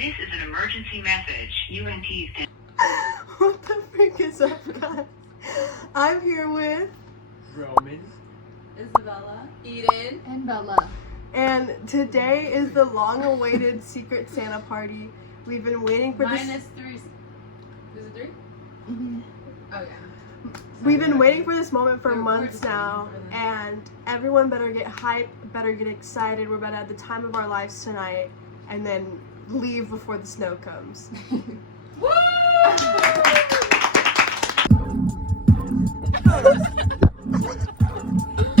This is an emergency message. UNT's... What the frick is up, guys? I'm here with Roman, Isabella, Eden, and Bella. and today is the long-awaited Secret Santa party. We've been waiting for this. Minus 3. Is it 3? Mhm. oh yeah. We've been waiting for this moment for months now, and everyone better get hyped, better get excited. We're about to have the time of our lives tonight, and then leave before the snow comes. Woo!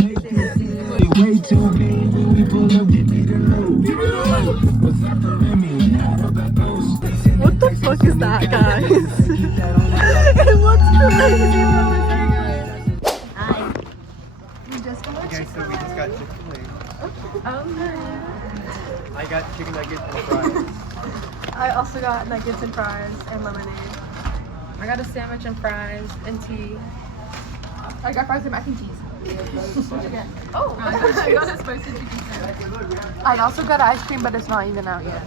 Way too big when we pull up, give me the loot. What the fuck is that, guys? It looks crazy from the third. Hi. We just got okay, so we just got Chick-fil-A. Oh, I got chicken nuggets and fries. I also got nuggets and fries and lemonade. I got a sandwich and fries and tea. I got fries and mac and cheese. What'd you get? Oh, I got a spicy chicken sandwich. I also got ice cream, but it's not even out yet.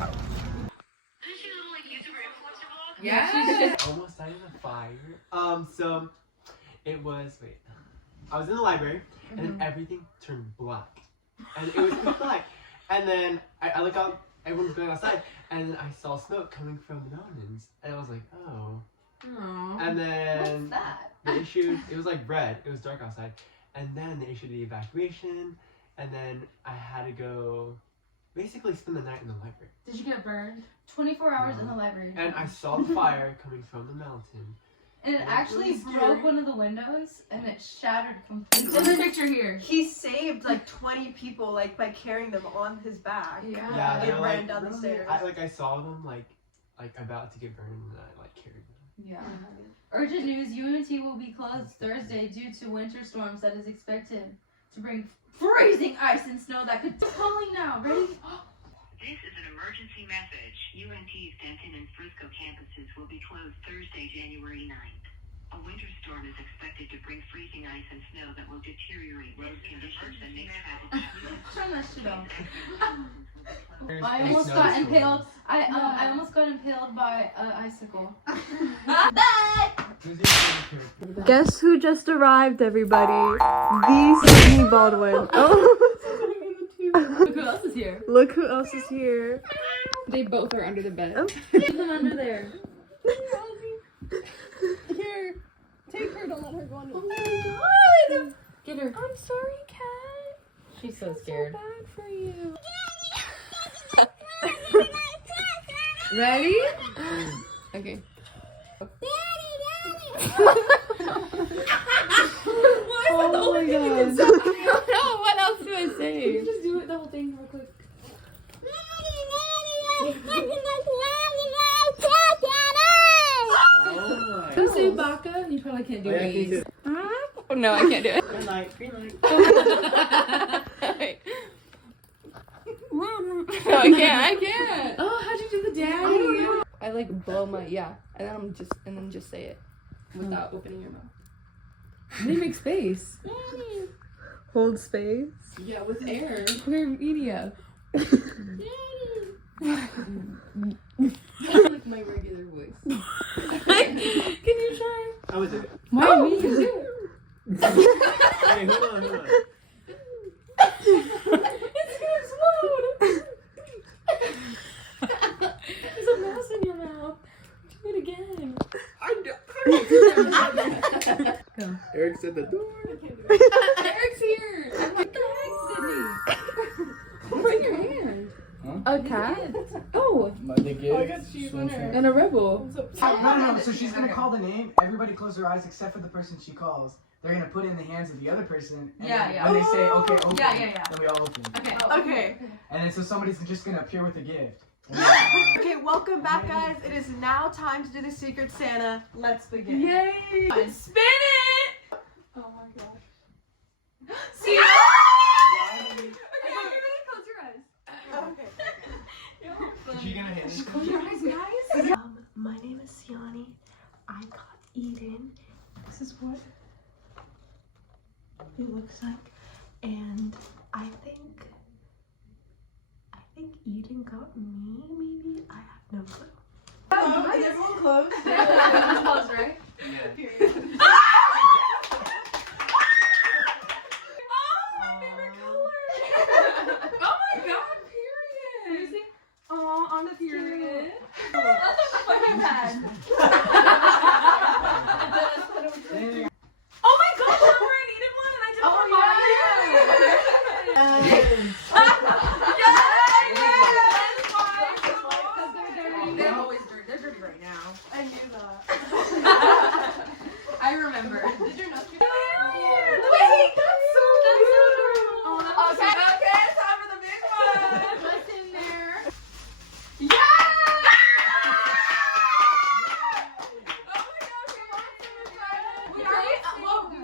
Yeah. Almost died in a fire. So it was I was in the library and then everything turned black, and it was pitch black. And then I look out, everyone's going outside, and then I saw smoke coming from the mountains, and I was like, oh. Aww. And then What's that? they issued, it was like red, it was dark outside, and then they issued the evacuation, and then I had to go basically spend the night in the library. Did you get burned? 24 hours in the library. And I saw the fire coming from the mountain. And it It was actually really scary. broke one of the windows and it shattered completely. There's a picture here. He saved like 20 people like by carrying them on his back. Yeah. Yeah, They they were ran like, down the stairs. I saw them like about to get burned, and I like carried them. Yeah. Urgent news, UNT will be closed Thursday due to winter storms that is expected to bring freezing ice and snow that could... It's calling now, ready? This is an emergency message. UNT's Denton and Frisco campuses will be closed Thursday, January 9th. A winter storm is expected to bring freezing ice and snow that will deteriorate road conditions and make travel Turn that shit off. There's I a almost got snowstorm. impaled. I almost got impaled by an icicle. Who's your favorite character? Guess who just arrived, everybody? The Sydney Baldwin. Oh. Look who else is here. Look who else is here. They both are under the bed. Oh. Put them under there. Here, take her. Don't let her go under. Oh my god! Get her. I'm sorry, Kat. She's so scared. Bad for you. Ready? Okay. Oh my god. No, what else do I say? Just do it the whole thing real quick. Oh my Can you say baka? You probably can't do Yeah, can you it. do No, I can't do it. Green light, green light. No, I can't. Oh, how'd you do the daddy? I like blow my and then just say it without opening your mouth. And then make space. Hold space. Yeah, with air. We're media. Like my regular voice. Can you try? I was it. Why me? Hey, hold on. It's gonna explode. There's a mouse in your mouth. Do it again. Eric said the door. Eric's here. I'm like, the heck, Sydney? What's in your hand? Huh? A cat? Oh, The gift. and a rebel. No, so she's gonna call the name. Everybody close their eyes except for the person she calls. They're gonna put it in the hands of the other person. And Yeah, then when they say, okay, open, Yeah. then we all open. Okay. Okay. And then so somebody's just gonna appear with a gift. Okay, welcome back, guys. It is now time to do the Secret Santa. Let's begin. Yay! Spin it! Oh my gosh. See? Okay. Close your eyes. Okay. Is she gonna hit me? Close your eyes, guys. My name is Siani. I got Eden. This is what it looks like, and I think Eden got me. Maybe I have no Is everyone closed? Everyone's closed, right? Oh my god, period. Oh, on the period. That's fucking bad. Oh my gosh, remember I needed one and I didn't want They're always dirty. They're dirty right now. I knew that. I remember. Did you not? Wait, that's so adorable. Okay, time for the big one. What's in there? We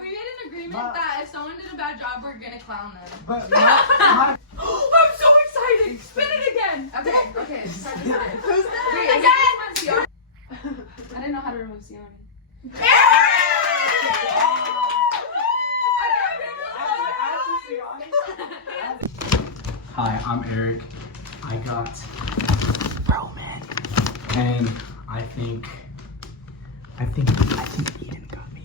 made an agreement that if someone did a bad job, we're gonna clown them. But I'm so excited! Spin it again! Okay. Start this again. Who's that? Wait, Again! I didn't know how to remove Sione. Hi, I'm Eric. I got Roman, and I think Ian got me.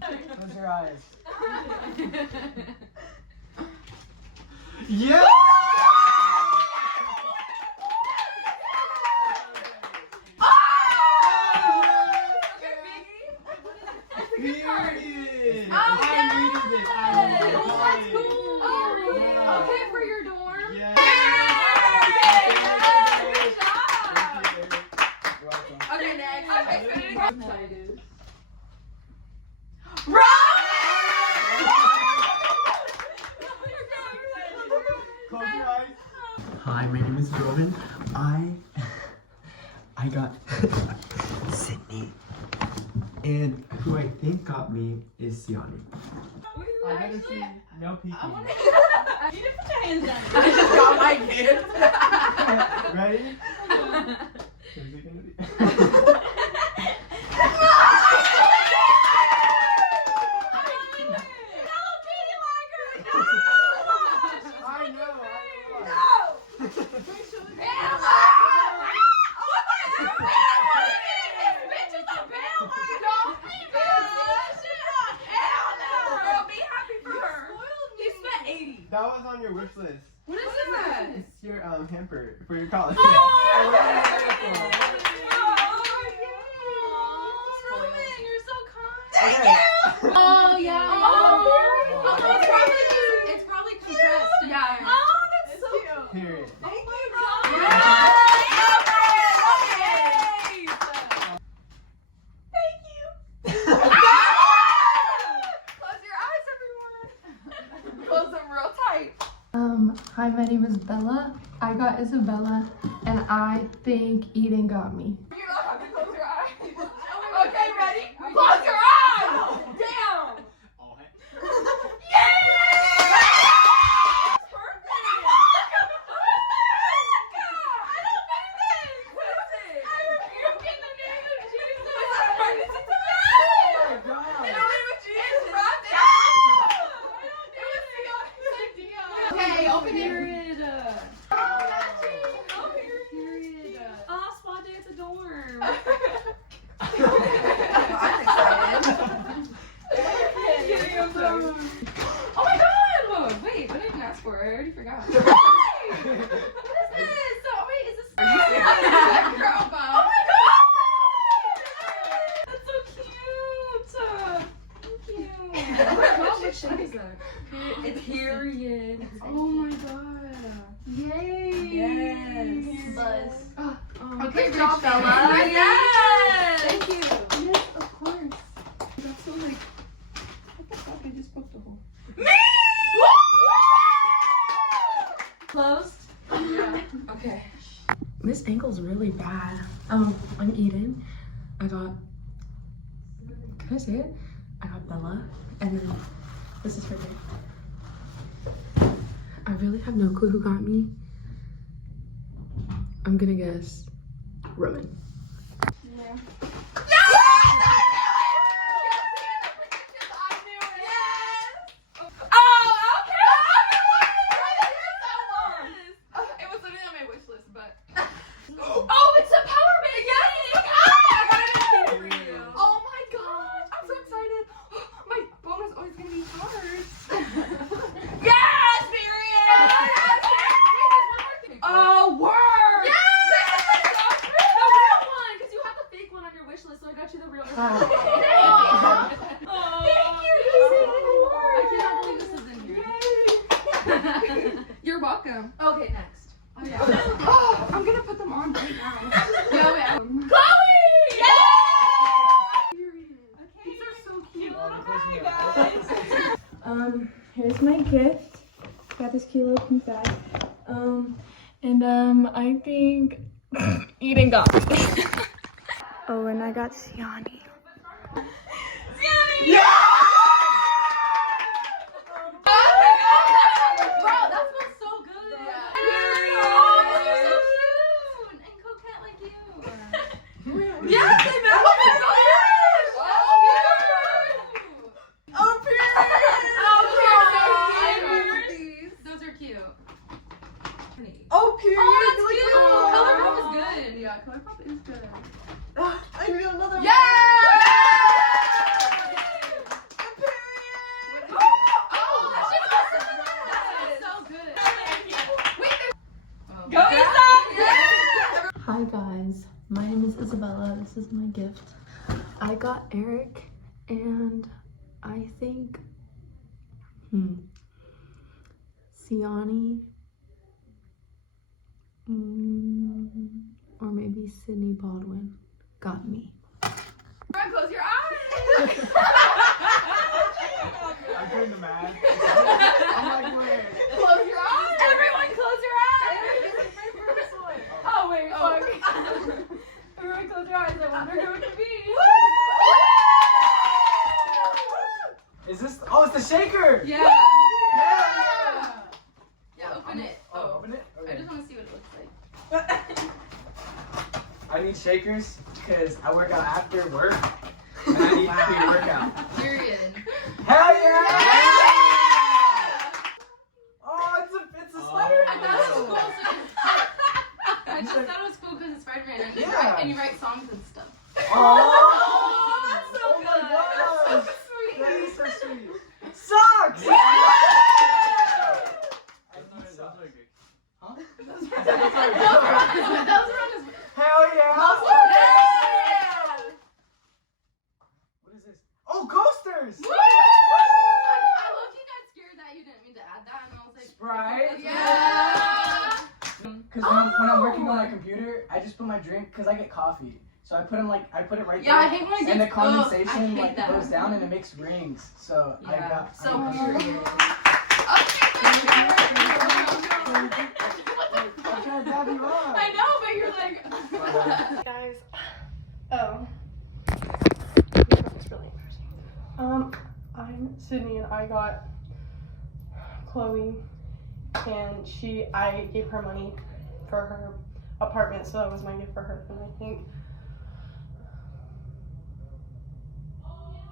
Close your eyes. Yeah! Period! I needed this. I needed Oh, that's it. cool! Yeah. Okay, for your dorm? Yeah. Good job! You're welcome. Okay, next. Okay, spin it again. I'm excited. Close your eyes. Hi, my name is Roman. I got Sydney, and who I think got me is Siani. I gotta see no peeking. You didn't put your hands down. I just got my gift. Ready? Is it gonna be? I know. That was on your wish list. What is that? It's your hamper for your college. Oh, Okay. Oh yeah. Oh, It's probably compressed. Yeah. that's so cute. Period. Oh my Close your eyes, everyone. Close them real tight. Hi, my name is Bella. I got Isabella, and I think Eden got me. You don't have to close your eyes. Okay, ready? Close your eyes. Down. Okay, open it. Period. Period. Oh, spa day at the dorm. Oh my god! Whoa, wait, what did I even ask for? I already forgot. What is this? So, wait, is this? Are you serious? Oh my god! That's so cute. Thank you. What shape is that? It's period. Oh my god. Yay. Yes. Buzz. Okay, Good job, Bella. Yes. Thank you. Yes, of course. That's so like. What the fuck? I just poked a hole. Closed? Yeah. Okay. This ankle's really bad. I'm Eden. I got. Can I say it? I got Bella, and then this is her name. I really have no clue who got me. I'm gonna guess Roman. Yeah. It was literally on my wish list, but Oh, it's gift. Got this cute little pink bag. I think Eden got me. Oh, and I got Siani. Yeah! Bro, that smells so good. Yeah. Oh, you're so cute and coquette like you. Yes, I know. Oh my gosh. Oh, period. Those are cute. Oh, period. Oh, that's cute. Look Color at pop that. is good. Yeah, color pop is good. I need another one. Yeah! Hi guys, my name is Isabella. This is my gift. I got Eric, and I think Siani, or maybe Sydney Baldwin got me. Close your eyes. I'm doing the math. I'm like, wait. Close your eyes. Everyone, close your eyes. Oh wait, fuck. Everyone, close your eyes. I wonder who it could be. Is this? Oh, it's the shaker. Yeah. Yeah. Yeah, open it. Oh, open it. I Okay. just want to see what it looks like. I need shakers because I work out after work, and I need pre-workout. Period. Hell yeah! Oh, it's a spider. I thought it was cool. I just thought it was cool because it's Spider-Man and, Yeah. and you write songs and stuff. Oh, that's so oh my good. gosh. That's so sweet. That is so sweet. Socks! Yeah! I need socks. Huh? Those are on his. Hell yeah! Yeah! What is this? Oh, coasters! I low-key got scared that you didn't mean to add that, and I was like, Sprite? yeah! Because when I'm working on my computer, I just put my drink, because I get coffee. So I put it right Yeah, I there. hate when I get And the I condensation hate that. goes down and it makes rings. So I Yeah. got So I period. I'm trying to dab you up. I know, but you're like. Guys, it's really embarrassing. I'm Sydney, and I got Chloe, and I gave her money for her apartment, so that was my gift for her. And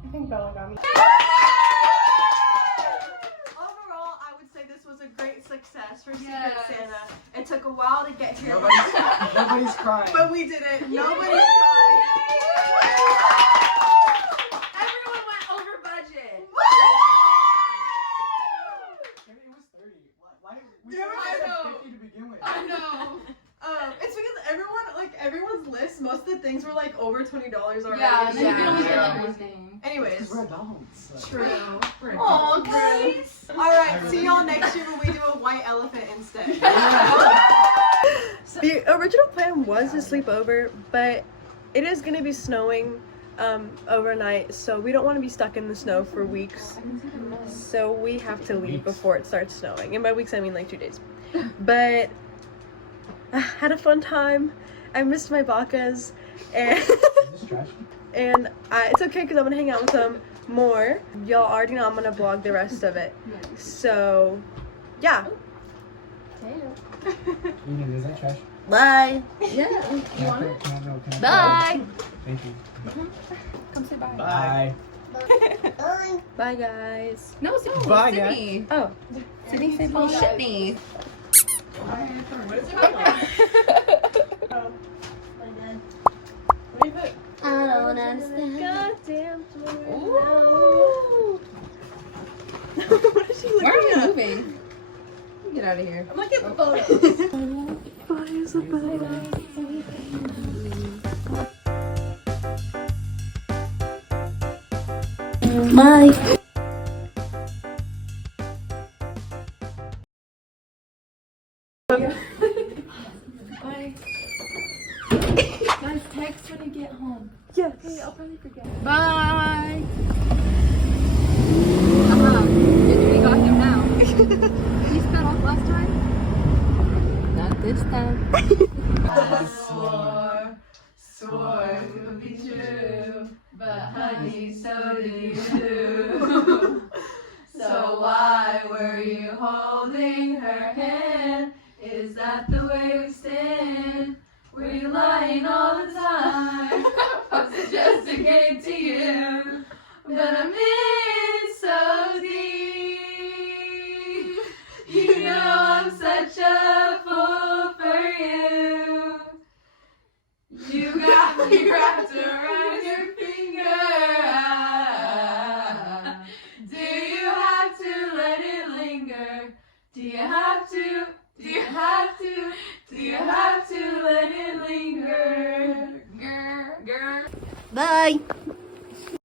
I think Bella got me. Overall, I would say this was a great success for Secret Santa. It took a while to get here. Nobody's crying. But we did it. Nobody's crying. Everyone went over budget. It was 30. Why did we Dude, said I know. 50 to begin with? I know. It's because everyone's list, most of the things were like over $20 already. Yeah, and then you can only get Yeah. like one thing. Anyways. We're adults. True. Aw, guys. Alright, see y'all next year when we do a white elephant instead. The original plan was to sleep over, but it is going to be snowing overnight, so we don't want to be stuck in the snow for weeks. So we have to leave before it starts snowing. And by weeks, I mean like 2 days. But I had a fun time. I missed my BAKAS, and Is this trash? and it's okay because I'm gonna hang out with them more. Y'all already know I'm gonna vlog the rest of it. So, yeah. Is that trash? Bye. Yeah. You want it? Bye. Thank you. Come say bye. Bye. Bye, guys. No, Bye, Sydney. Oh. Sydney, say bullshit me. I don't understand. Goddamn. Ooh. What is she looking Why are we at? moving? Get out of here. I'm looking at the photos. Bye. Bye. Guys, text when you get home. Yes. Hey, I'll probably forget. Bye. We got him now. last one? Not this time. Swore it would be true, but honey, so did you. So why were you holding her hand? Is that the way we stand? Were you lying all the time? Was it just a game to you? But I'm in so deep. You know I'm such a fool for you. You got me wrapped around your finger. Do you have to let it linger? Do you have to? Do you have to? Do you have to let it linger? Grr, grr. Bye.